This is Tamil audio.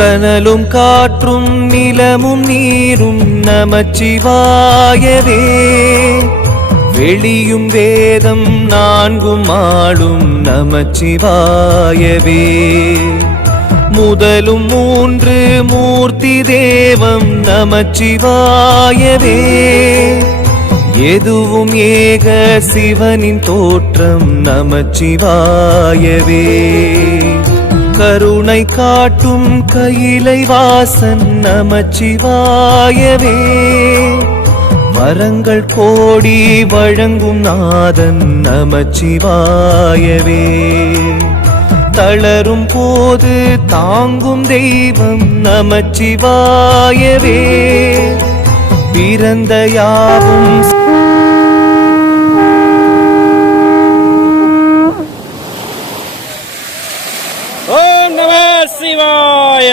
கனலும் காற்றும் நிலமும் நீரும் நமச்சிவாயவே. வெளியும் வேதம் நான்கும் ஆளும் நமச்சிவாயவே. முதலும் மூன்று மூர்த்தி தேவம் நமச்சிவாயவே. எதுவும் ஏக சிவனின் தோற்றம் நமச்சிவாயவே. கருணை காட்டும் கையிலை வாசன் நமச்சிவாயவே. வரங்கள் கோடி வழங்கும் நாதன் நமச்சிவாயவே. தளரும் போது தாங்கும் தெய்வம் நமச்சிவாயவே. பிறந்த யாவும் ஓம் நம சிவாய.